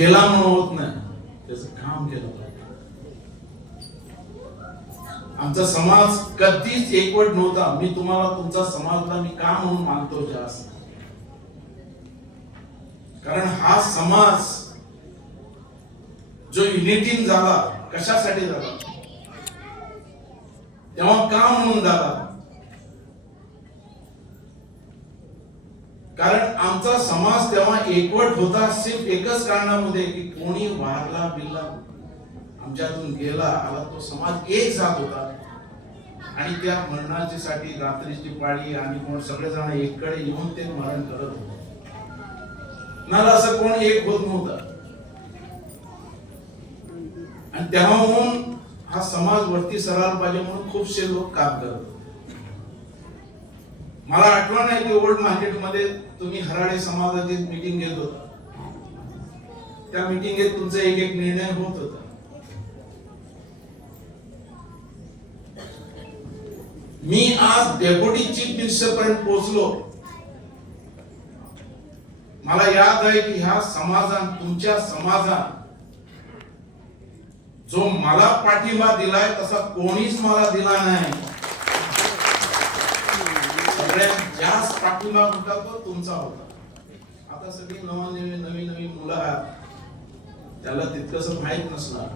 केला म्हणून होत नाही, त्याचं काम केलं पाहिजे. आमचा समाज कधीच एकवट नव्हता. मी तुम्हाला तुमचा समाजला मी का म्हणून मानतो जास्त, कारण हा समाज जो युनिटीन झाला, कशासाठी झाला, तेव्हा का म्हणून झाला, कारण आमचा समाज तेव्हा एकवट होता सिर्फ एकच कारणामध्ये की कोणी वारला बिरला आमच्यातून गेला आला तो समाज एक जात होता. आणि त्या मरणाची साठी रात्रीची पाळी आणि कोण सगळेजण एककडे येऊन ते मरण करत होते. मला असं कोण एक होत नव्हता. आणि तेव्हाहून हा समाज वरती सरायला पाहिजे म्हणून खूपसे लोक काम करत होते. मला आठवण आहे की ओल्ड मार्केट मध्ये तुम्ही हराडे समाजाची मीटिंग घेत होता. त्या मीटिंगेत तुमचा एक एक निर्णय होत होता. मी आज डेप्युटी चीफ मिनिस्टर पर्यंत पोहोचलो. मला याद आहे की ह्या समाजात, तुमच्या समाजात जो मला पाठिंबा दिलाय तसा कोणीच मला दिला नाही. सगळ्यात जास्त पाठिंबा होता तो तुमचा होता. आता सगळी नवी मुलं आहेत, त्याला तितकंच माहित नसणार,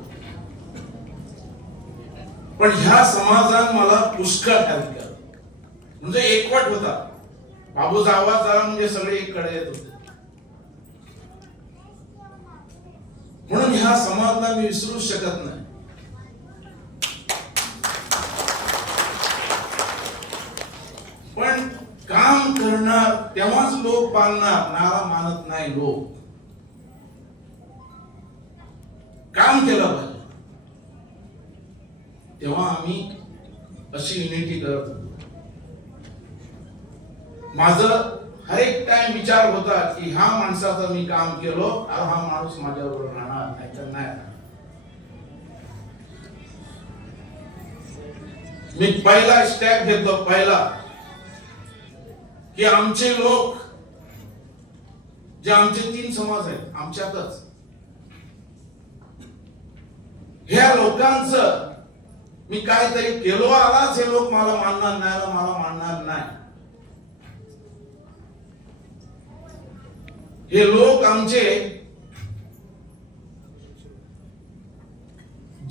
पण ह्या समाजात मला पुष्कळ हेल्प केलं. म्हणजे एकवट होता. बाबूचा आवाज आला म्हणजे सगळे एककडे येत होते. म्हणून ह्या समाजाला मी विसरू शकत नाही. पण काम करणार तेव्हाच लोक पाळणार, नारा मानत नाही. लोक काम केलं पाहिजे तेव्हा आम्ही अशी युनिटी करत होतो. माझं हर एक टाइम विचार होता की ह्या माणसाचं मी काम केलो, हा माणूस माझ्याबरोबर राहणार, नाही तर नाही. मी पहिला स्टेप घेतलो, पहिला की आमचे लोक जे आमचे 3 समाज आहेत आमच्यातच, ह्या लोकांचं मी काहीतरी केलो आलाच हे लोक मला मानणार नाही, मला मानणार नाही. हे लोक आमचे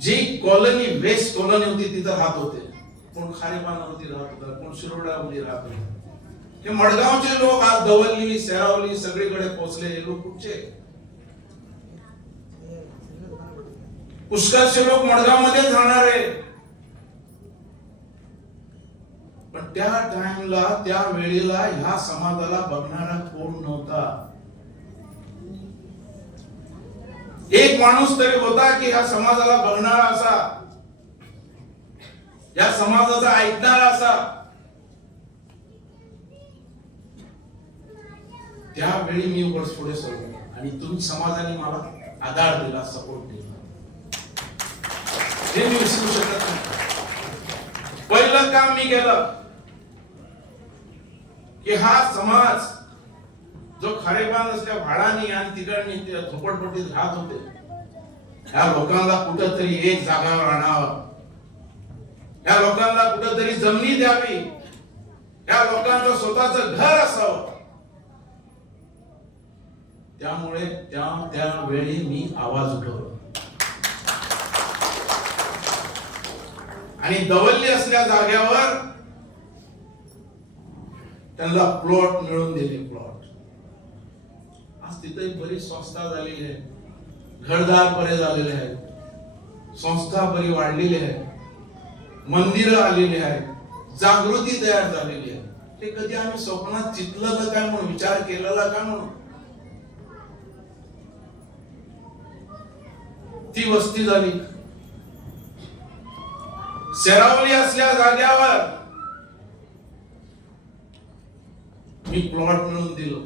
जी कॉलनी, वेस्ट कॉलनी होती तिथं राहत होते. कोण खारेपानावरती राहत होता, कोण शिरोड्यावरती राहत होते. हे मडगावचे लोक आज दवल्ली, सेरावली सगळीकडे पोहोचले. हे लोक कुठचे? पुष्कळचे लोक मडगाव मध्येच राहणार आहे. पण त्या टाइमला, त्या वेळेला ह्या समाजाला बघणारा कोण नव्हता. एक माणूस तरी होता की ह्या समाजाला बघणारा असा, या समाजाचा ऐकणारा असा. त्यावेळी मी वर पुढे सरलो आणि तुम्ही समाजाने मला आधार दिला, सपोर्ट दिला. हे मी विसरू शकत नाही. पहिलं काम मी केलं की हा समाज जो खारेपान असल्या भाडानी आणि तिकडनी झोपडपट्टीत राहत होते, ह्या लोकांना कुठंतरी एक जागावर आणावं, ह्या लोकांना कुठंतरी जमिनी द्यावी, ह्या लोकांचं स्वतःचं घर असावं. त्यामुळे त्यावेळी मी आवाज उठवला आणि दवल्ली असल्या जाग्यावर त्यांना प्लॉट मिळवून दिले. प्लॉट आज तिथे बरीच संस्था झालेली आहे, घरदार बरे झालेले आहेत, संस्था बरी वाढलेली आहे, मंदिरं आलेली आहेत, जागृती तयार झालेली आहे. ते कधी आम्ही स्वप्नात चितलं काय म्हणून, विचार केलेला का म्हणून. ती वस्ती झाली. सेरावली असल्या जाग्यावर मी प्लॉट मिळवून दिलो.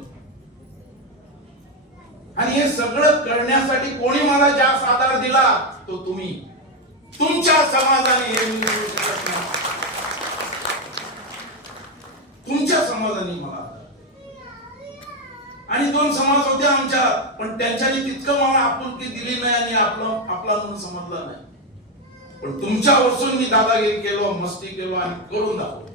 आणि हे सगळं करण्यासाठी कोणी मला जास्त आधार दिला तो तुम्ही, तुमच्या समाजाने. हे मिळवू शकत नाही. तुमच्या समाजाने मला आणि 2 समाज होते आमच्या, पण त्यांच्यानी तितकं मला आपुलकी दिली नाही आणि आपला म्हणून समजला नाही. पण तुमच्या वरसून मी दादागिरी केलो, मस्ती केलो आणि करून दाखवलो.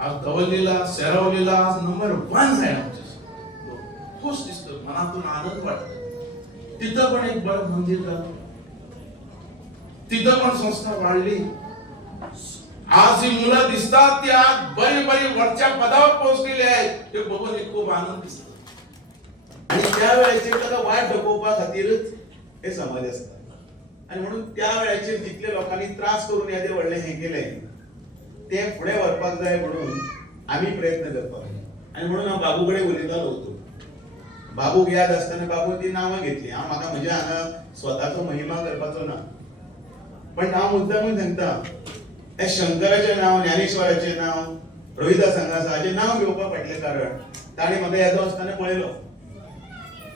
आज दवल्लीला, सेरवलीला आज नंबर 1 आहे आमच्या. खुश दिसतं, मनातून आनंद वाटतो. तिथं पण एक बरं मंदिर झालं, तिथं पण संस्था वाढली. आज ही मुलं दिसतात ती आज बरी वरच्या पदावर पोहोचलेली आहेत, ते बघून एक खूप आनंद दिसतो. आणि त्यावेळेचे त्याला वाट ढकवपा खातीरच हे समाज असतात. आणि म्हणून त्यावेळेचे जितले लोकांनी त्रास करून यादे व्हडले हे केले ते पुढे व्हरपाक जाय म्हणून आम्ही प्रयत्न करतो. आणि म्हणून हांव बाबूकडे उलयतालो होतो. बाबूक याद असताना बाबून ती नावं घेतली. हांव म्हाका म्हणजे हांगा स्वताचो महिमा करपाचो ना, पण हांव मुद्दामून सांगता हे शंकराचें नाव, ज्ञानेश्वराचें नाव, रोहिदास हांगासाचें नाव घेवपा फाटलें कारण ताणें म्हाका येदो आसतना पळयलो.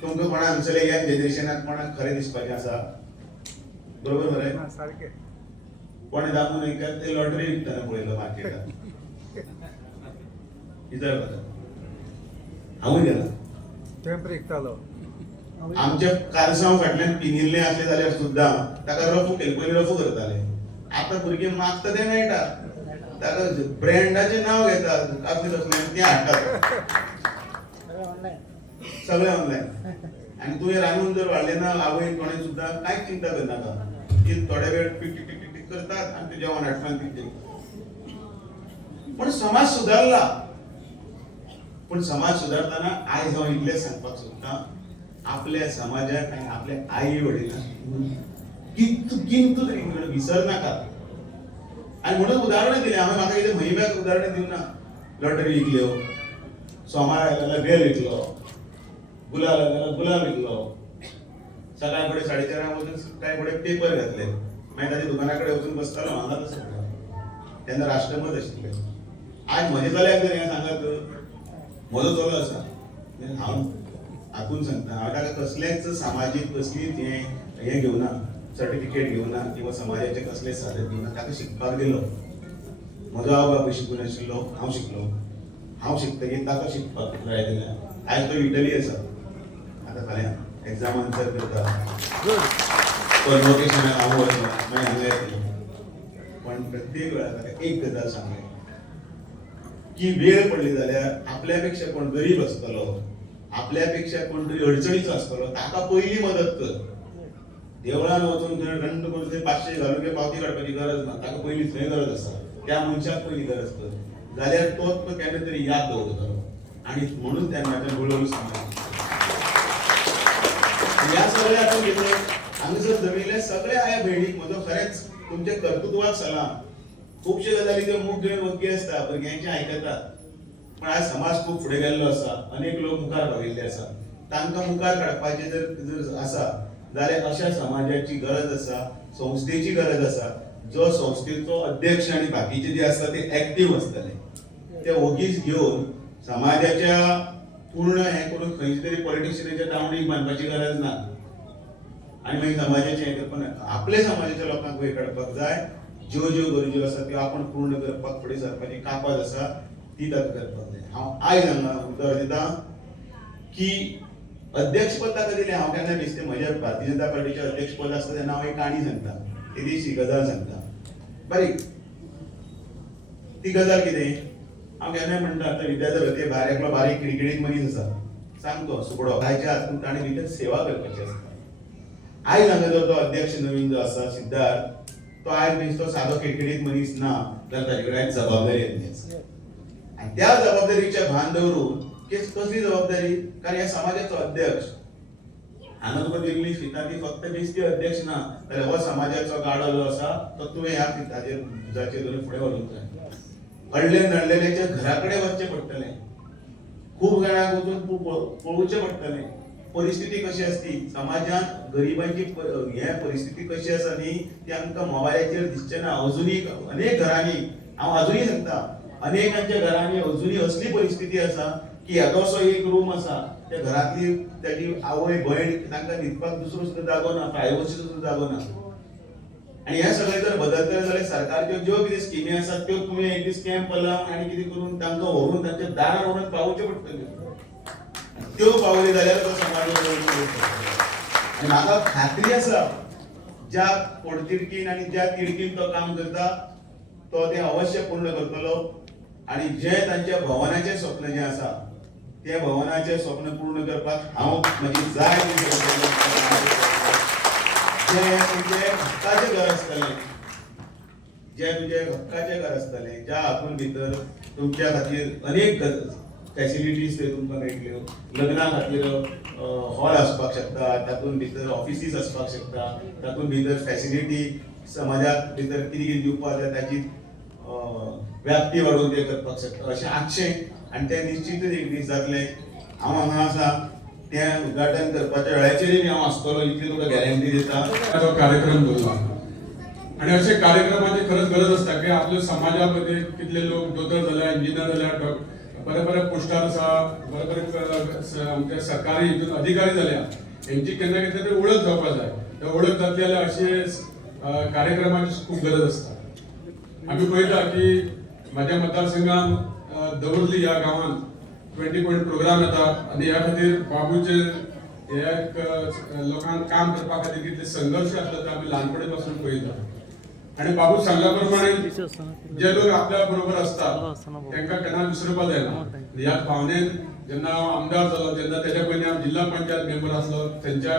तुमकां कोणा आमच्या यंग जनरेशनाक कोणाक खरें दिसपाचें आसा? बरोबर मरे? सारकें. कोणे दाखोवन वयतात ते लॉटरी विकतना पळयलो मार्केटात. विचार करा, हांवूय गेला टेम्प विकतालो. आमच्या कारसांव फाटल्यान पिनिल्लें आसलें जाल्यार सुद्दां ताका रफू केलें. पयलीं रफू करताले, आतां भुरगे मागता तें मेळटा. ताका ब्रँडाचें नांव घेतात, कसलें कसलें तें हाडटात. सगळें ऑनलायन. आनी तुवें रांदून जर वाडलें ना, आवय कोणें सुद्दां कांयच चिंता करनाका. ती थोडे वेळ टिक टिक टिक टिक करतात आनी तें जेवण हाडटात ती. पण समाज सुदारला. पण समाज सुदारताना आयज हांव इतलें सांगपाक सोदतां, आपल्या समाजाक आनी आपल्या आई वडिलांक किंतू तरी विसर नाकात. आनी म्हणून उदाहरण दिलें हांवें. म्हाका कितें म्हयन्याक उदाहरण दिवं ना. लॉटरी विकल्यो, सोमार आयलो जाल्यार बेल विकलो, गुलाल आयलो जाल्यार गुलाल विकलो. सकाळी फुडें 4:30 वचून कांय फुडें पेपर घातले. मागीर ताच्या दुकानाकडे वचून बसतालो. हांगा तसो तेन्ना राष्ट्रमत आशिल्लें. आज म्हजे चल्याक जर हें सांगात, म्हजो चलो आसा, हांव हातून सांगता, हांव ताका कसलेंच सामाजीक कसलीच हें घेवना, सर्टिफिकेट घेवना किंवा समाजाचे कसलेच साधन घेवना. ताका शिकपाक दिलो. म्हजो आवय बापूय शिकून आशिल्लो, हांव शिकलो. हांव शिकतकीर ताका शिकपाक ट्राय दिलें. आयज तो इटली आसा. आतां फाल्यां एग्जाम आन्सर करता. कन्वोकेशनाक हांव वचलो, मागीर हांगा येतलो. पण प्रत्येक वेळार ताका एक गजाल सांगलें की वेळ पडली जाल्यार आपल्यापेक्षा कोण गरीब आसतलो, आपल्यापेक्षा कोण तरी अडचणीचो आसतलो, ताका पयली मदत कर. देवळान वचून थंय घंट करून थंय 500 घालून काय पावती काडपाची गरज ना. ताका पयली थंय गरज आसा, त्या मनशाक पयली गरज कर. जाल्यार तोच तो केन्ना तरी याद दवरतलो. आणि म्हणून तेन्नाच्यान हळूहळू समाज ह्या सगळ्या आपण घेतले. हांगासर जमिल्ले सगळे आया भयणीक म्हजो खरेंच तुमच्या कर्तृत्वाक सलाम. खूपशे गजाली त्यो मूग घेवन वग्गी आसता, भुरग्यांचे आयकतात. पण आज समाज खूप फुडें गेल्लो आसा. अनेक लोक मुखार पाविल्ले आसा. तांकां मुखार काडपाचे जर आसा जाल्यार अशा समाजाची गरज आसा, संस्थेची गरज आसा. जो संस्थेचो अध्यक्ष आणि बाकीचे जे आसता ते ऍक्टिव्ह आसतले. ते ओगीच घेवन समाजाच्या पूर्ण हें करून खंयच्या तरी पॉलिटिशियनाच्या दावणीक बांदपाची गरज ना. आनी मागीर समाजाचें हें करपाक ना. आपल्या समाजाच्या लोकांक वयर काडपाक जाय. ज्यो ज्यो गरजो आसा त्यो आपण पूर्ण करपाक फुडें सरपाची कापात आसा ती ताका करपाक जाय. हांव आयज हांगा उतर दितां की अध्यक्षपद ताका दिलें. हांव केन्ना दिसता म्हज्या भारतीय जनता पार्टीचें अध्यक्षपद आसता तेन्ना हांव एक काणी सांगता, इल्लीशी गजाल सांगता. बारीक ती गजाल कितें, हांव केन्ना म्हणटा तो विद्याधर ते भायर एकलो बारीक किडकिडीत मनीस आसा, सांगतो सुबडो खायच्या हातून ताणें भितर सेवा करपाची आसता. आयज हांगा जर तो अध्यक्ष नवीन जो आसा सिद्धार्थ, तो आयज नुसतो सादो किडकिडीत मनीस ना, जाल्यार ताचे कडेन जबाबदारी येतली आसा. आनी त्या जबाबदारीचें भान दवरून कसली जबाबदारी, कारण ह्या समाजाचो अध्यक्ष हांगा तुका दिल्ली फिता ती फक्त बेश्टी अध्यक्ष ना, जाल्यार हो समाजाचो गाडो जो आसा तो तुवें ह्या फिताचेर झुजाचेर धरून फुडें व्हरूंक जाय. अडले नडलेल्याच्या घरा कडेन वचचें पडटलें. खूब जाणांक वचून पळोवचें पडटलें परिस्थिती कशी आसती समाजांत. गरिबांची हे परिस्थिती कशी आसा न्ही ती आमकां मोबायलाचेर दिसचें ना. अजुनी अनेक घरांनी, हांव अजुनी सांगता, अनेकांच्या घरांनी अजुनी असली परिस्थिती आसा की येदोसो एक रूम आसा, त्या घरांतली त्याची आवय भयण तांकां न्हिदपाक दुसरो सुद्दां जागो ना, प्रायवसी सुद्दां जागो ना. आणि ह्या सगळे जर बदलतले जाल्यार सरकारच्यो ज्यो कितें स्किमी आसात त्यो तुमी एक दीस कॅम्प लावन आनी कितें करून तांकां व्हरून तांच्या दारार व्हरून पावोवच्यो पडटल्यो. त्यो पावली जाल्यार तो समाज आनी म्हाका खात्री आसा ज्या पोडतिडकीन आनी ज्या तिडकीन तो काम करता तो ते अवश्य पूर्ण करतलो. आणि जे तांच्या भवनाचे स्वप्न जे आसा त्या भवनाचे स्वप्न पूर्ण करपाक हांव म्हजी जाय ती जे तुमचे हक्काचे घर आसतले, जे तुझे हक्काचे घर आसतले, ज्या हातून भितर तुमच्या खातीर अनेक फॅसिलिटीज ते तुमकां मेळटल्यो. लग्ना खातीर हॉल आसपाक शकता, तातूंत भितर ऑफिसीस आसपाक शकता, तातूंत भितर फॅसिलिटी समाजाक भितर कितें कितें दिवपाक जाय ताची व्याप्ती वाडोवन ते करपाक शकता अशें आसचें आनी तें निश्चितच एक दीस जातलें. हांव हांगा आसा तें उद्घाटन करपाच्या वेळाचेरय हांव आसतलो इतली तुका गॅरंटी दिता. तो कार्यक्रम दवरला आणि अशे कार्यक्रमाची खरंच गरज असता की आपल्या समाजामध्ये कितले लोक दोतोर जाल्या, इंजिनियर जाल्या, बरे बरे पोस्टार आसा, बरे बरे आमच्या सरकारी हितून अधिकारी जाल्या, हेंची केन्ना केन्ना तरी वळख जावपाक जाय. त्या वळख जातली जाल्यार अशे कार्यक्रमाची खूब गरज आसता. आमी पळयता की माझ्या मतदारसंघान दवर्ली ह्या गांवांत 20 पॉयंट प्रोग्राम येता आनी ह्या खातीर बाबूचे हे लोकांक काम करपा खातीर कितले संघर्श आसता ते आमी ल्हानपणी पासून पळयता. आणि बाबू सांगल्या प्रमाणे जे लोक आपल्या बरोबर असतात तांकां केन्ना विसरपाक जायना. ह्या भावनेन जेन्ना हांव आमदार जालो तेन्ना तेच्या पयलीं हांव जिल्हा पंचायत मेंबर आसलो, थंयच्या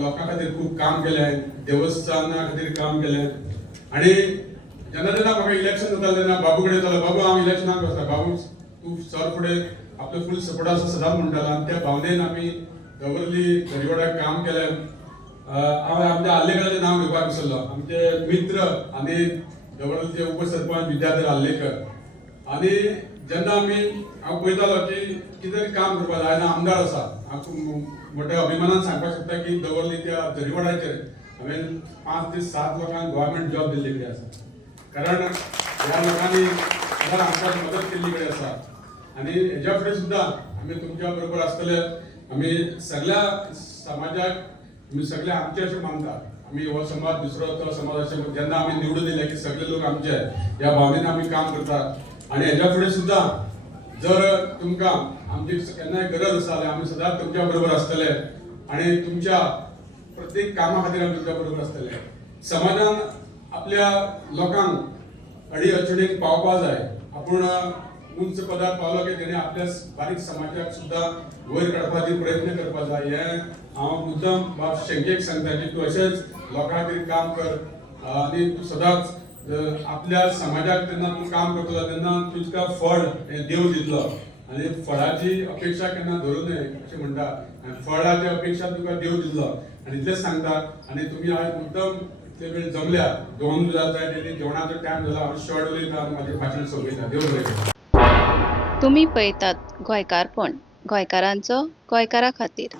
लोकां खातीर खूब काम केलें, देवस्थाना खातीर काम केलें. आणि जेन्ना जेन्ना म्हाका इलेक्शन जातालें तेन्ना बाबू कडेन येतालो, बाबू हांव इलेक्शनाक वता, बाबू तूं सर फुडें आपलो फूल सपोर्ट आसा सदांच म्हणटालो. आनी त्या भावनेन आमी दवर्ली दर्यावाड्याक काम केलें. हांव आमच्या आल्लेकराचें नांव घेवपाक विसरलो, आमचे मित्र आनी दवर्लीचे उपसरपंच विद्याधर आल्लेकर. आनी जेन्ना हांव पळयतालो की कितें तरी काम करपाक जाय, आमदार आसा, हांव मोठ्या अभिमानान सांगपाक शकता की दवर्लीच्या दर्यावाड्याचेर हांवें 5 ते 7 लोकांक गव्हर्मेंट जॉब दिल्ले कडेन आसा. कारण ह्या लोकांनी आमकां मदत केल्ली कडेन आसा. आनी हेच्या फुडें सुद्दां आमी तुमच्या बरोबर आसतले. आमी सगळ्या समाजाक आमी सगळे आमचे अशें मानतात. आमी हो समाज दुसरो तो समाज अशें जेन्ना आमी निवडून दिले की सगळे लोक आमचे ह्या भावनेन आमी काम करतात. आनी हेच्या फुडें सुद्दां जर तुमकां आमची केन्नाय गरज आसा जाल्यार आमी सदांच तुमच्या बरोबर आसतले आनी तुमच्या प्रत्येक कामा खातीर आमी तुमच्या बरोबर आसतले. समाजान आपल्या लोकांक अडी अडचणीक पावपा जाय. आपूण उंच पदार पावलो की तेणे आपल्या बारीक समाजाक सुद्दां वयर काडपाचे प्रयत्न करपा जाय. हें हांव मुद्दम बाब शेंकेक सांगता की तूं अशेंच लोकां खातीर काम कर आनी तूं सदांच आपल्या समाजाक तेन्ना तूं काम करतलो तेन्ना तुका फळ देव दितलो. आनी फळाची अपेक्षा केन्ना धरूं नये अशें म्हणटा. आनी फळाची अपेक्षा तुका देव दितलो आनी इतलेंच सांगता. आनी तुमी आयज मुद्दम इतले वेळ जमल्या, 2 जाय तेणी जेवणाचो टायम जाला, हांव शॉर्ट उलयता आनी म्हाजें भाशण सोंपयता. देव बरें करूं. तुम्ही पळयतात गोंयकारपण, गोंयकारांचो गोंयकारा खातीर.